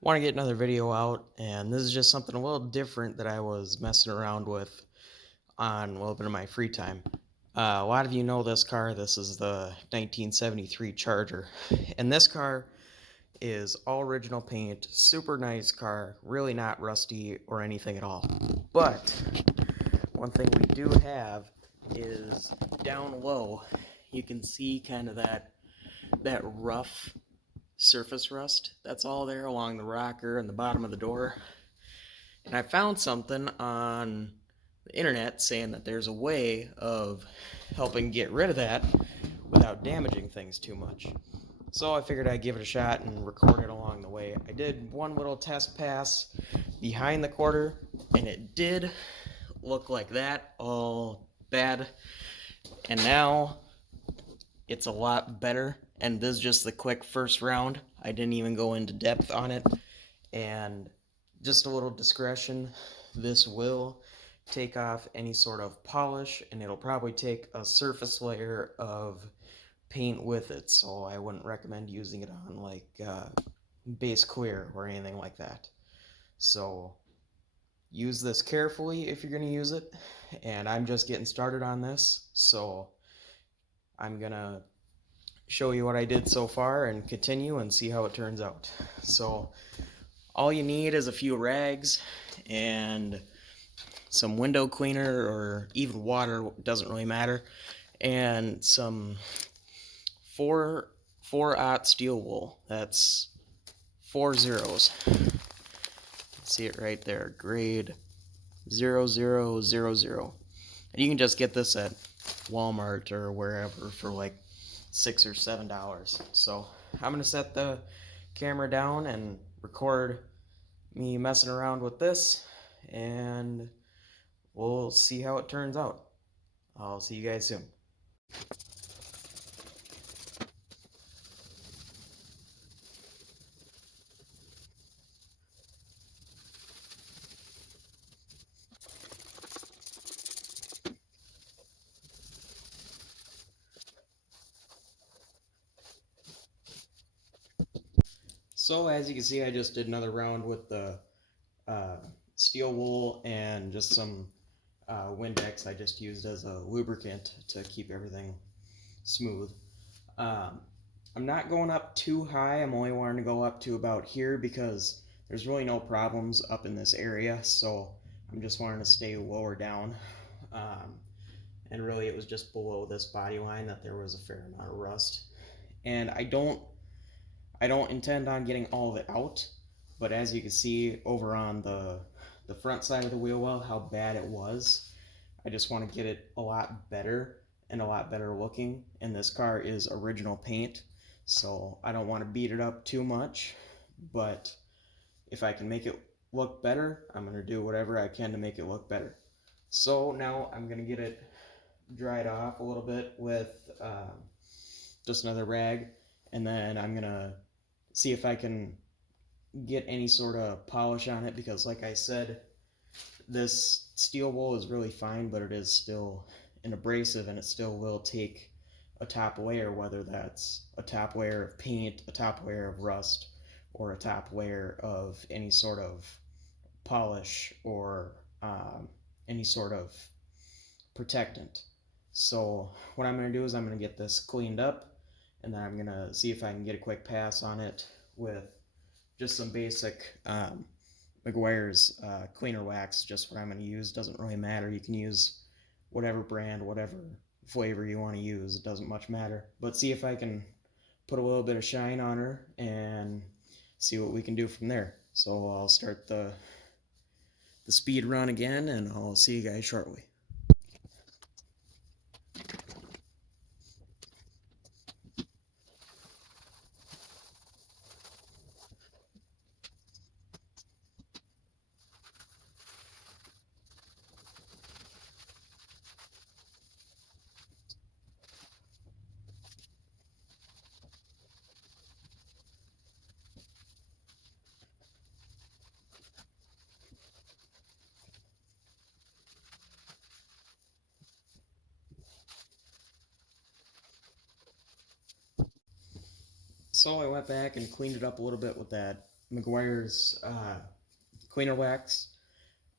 Want to get another video out, and this is just something a little different that I was messing around with on a little bit of my free time. A lot of you know this car. This is the 1973 Charger, and this car is all original paint, super nice car, really not rusty or anything at all. But one thing we do have is down low, you can see kind of that rough surface rust that's all there along the rocker and the bottom of the door. And I found something on the internet saying that there's a way of helping get rid of that without damaging things too much. So I figured I'd give it a shot and record it along the way. I did one little test pass behind the quarter, and it did look like that, all bad. And now it's a lot better. And this is just the quick first round. I didn't even go into depth on it. And just a little discretion, this will take off any sort of polish, and it'll probably take a surface layer of paint with it, so I wouldn't recommend using it on like base clear or anything like that. So use this carefully if you're going to use it, and I'm just getting started on this, so I'm going to show you what I did so far and continue and see how it turns out. So all you need is a few rags and some window cleaner or even water, doesn't really matter, and some 4/aught steel wool. That's 4 zeros. See it right there, grade 0000. And you can just get this at Walmart or wherever for like $6 or $7. So I'm gonna set the camera down and record me messing around with this, and we'll see how it turns out. I'll see you guys soon. So as you can see, I just did another round with the uh, steel wool and just some Windex I just used as a lubricant to keep everything smooth. Um, I'm not going up too high. I'm only wanting to go up to about here because there's really no problems up in this area. So I'm just wanting to stay lower down. Um, and really it was just below this body line that there was a fair amount of rust. And I don't intend on getting all of it out, but as you can see over on the front side of the wheel well how bad it was. I just want to get it a lot better and a lot better looking. And this car is original paint, so I don't want to beat it up too much, but if I can make it look better, I'm going to do whatever I can to make it look better. So now I'm going to get it dried off a little bit with just another rag, and then I'm going to see if I can get any sort of polish on it, because like I said, this steel wool is really fine, but it is still an abrasive, and it still will take a top layer, whether that's a top layer of paint, a top layer of rust, or a top layer of any sort of polish or any sort of protectant. So what I'm going to do is I'm going to get this cleaned up, and then I'm going to see if I can get a quick pass on it with just some basic Meguiar's cleaner wax. Just what I'm going to use. Doesn't really matter. You can use whatever brand, whatever flavor you want to use. It doesn't much matter. But see if I can put a little bit of shine on her and see what we can do from there. So I'll start the speed run again, and I'll see you guys shortly. So I went back and cleaned it up a little bit with that Meguiar's cleaner wax.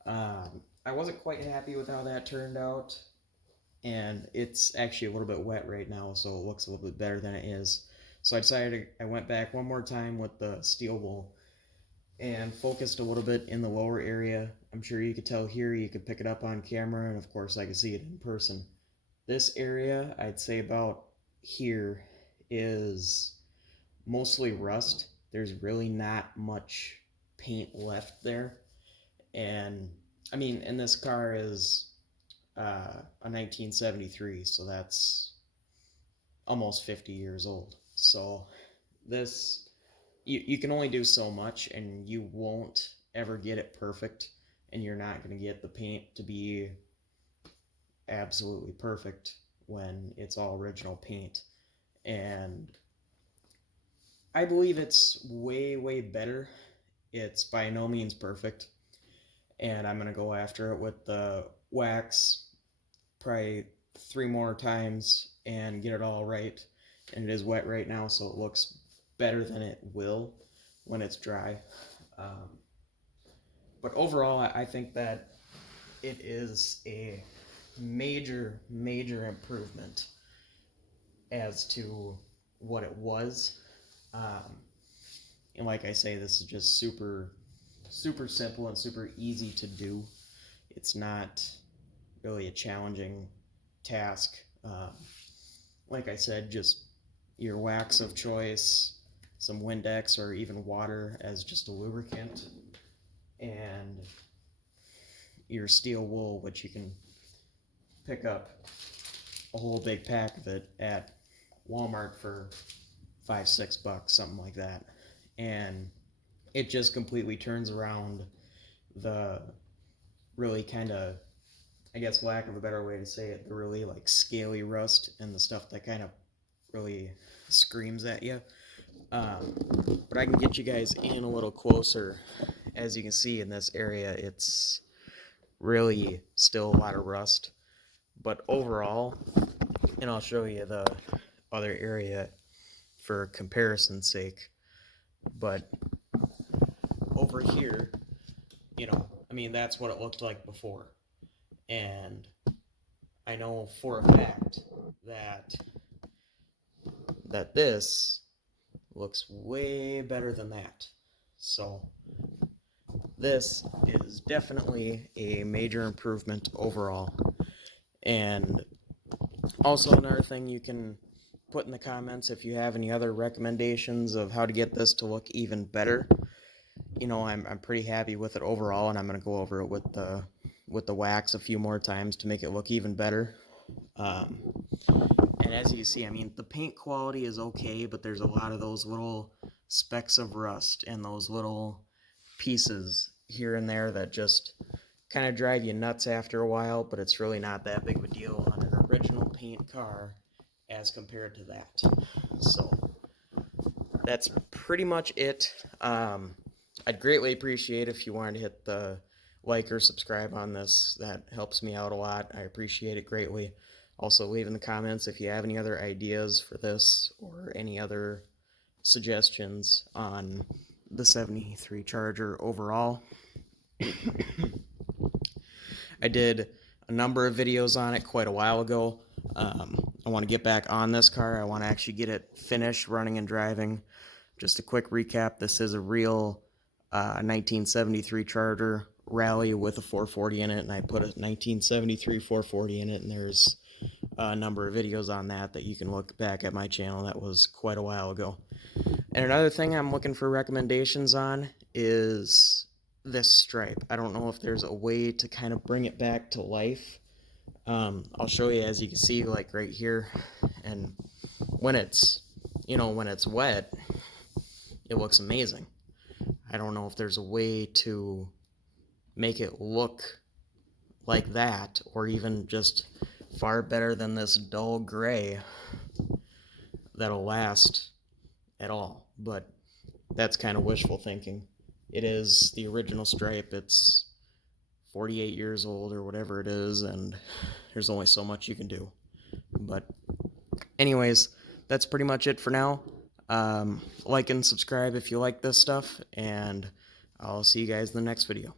I wasn't quite happy with how that turned out, and it's actually a little bit wet right now, so it looks a little bit better than it is. So I decided I went back one more time with the steel wool and focused a little bit in the lower area. I'm sure you could tell here, you could pick it up on camera, and of course I could see it in person. This area, I'd say about here, is mostly rust. There's really not much paint left there. And I mean, and this car is a 1973, so that's almost 50 years old. So this, you can only do so much, and you won't ever get it perfect, and you're not going to get the paint to be absolutely perfect when it's all original paint. And I believe it's way, way better. It's by no means perfect, and I'm going to go after it with the wax probably 3 more times and get it all right. And it is wet right now, so it looks better than it will when it's dry. But overall, I think that it is a major, major improvement as to what it was. And like I say, this is just super, super simple and super easy to do. It's not really a challenging task. Like I said, just your wax of choice, some Windex or even water as just a lubricant, and your steel wool, which you can pick up a whole big pack of it at Walmart for $5-6, something like that. And it just completely turns around the really kind of, I guess, lack of a better way to say it, the really like scaly rust and the stuff that kind of really screams at you. But I can get you guys in a little closer. As you can see in this area, it's really still a lot of rust. But overall, and I'll show you the other area for comparison's sake, but over here, I mean, that's what it looked like before. And I know for a fact that this looks way better than that. So this is definitely a major improvement overall. And also another thing you can put in the comments if you have any other recommendations of how to get this to look even better. I'm pretty happy with it overall, and I'm going to go over it with the wax a few more times to make it look even better. And as you can see, I mean, the paint quality is okay, but there's a lot of those little specks of rust and those little pieces here and there that just kind of drive you nuts after a while, but it's really not that big of a deal on an original paint car as compared to that. So that's pretty much it. I'd greatly appreciate if you wanted to hit the like or subscribe on this. That helps me out a lot. I appreciate it greatly. Also, leave in the comments if you have any other ideas for this or any other suggestions on the 73 Charger overall. I did a number of videos on it quite a while ago. I want to get back on this car. I want to actually get it finished running and driving. Just a quick recap, this is a real 1973 Charger Rally with a 440 in it, and I put a 1973 440 in it, and there's a number of videos on that you can look back at my channel. That was quite a while ago. And another thing I'm looking for recommendations on is this stripe. I don't know if there's a way to kind of bring it back to life. I'll show you, as you can see, like right here, and when it's wet, it looks amazing. I don't know if there's a way to make it look like that, or even just far better than this dull gray that'll last at all. But that's kind of wishful thinking. It is the original stripe. It's 48 years old or whatever it is, and there's only so much you can do. But anyways, that's pretty much it for now. Like and subscribe if you like this stuff, and I'll see you guys in the next video.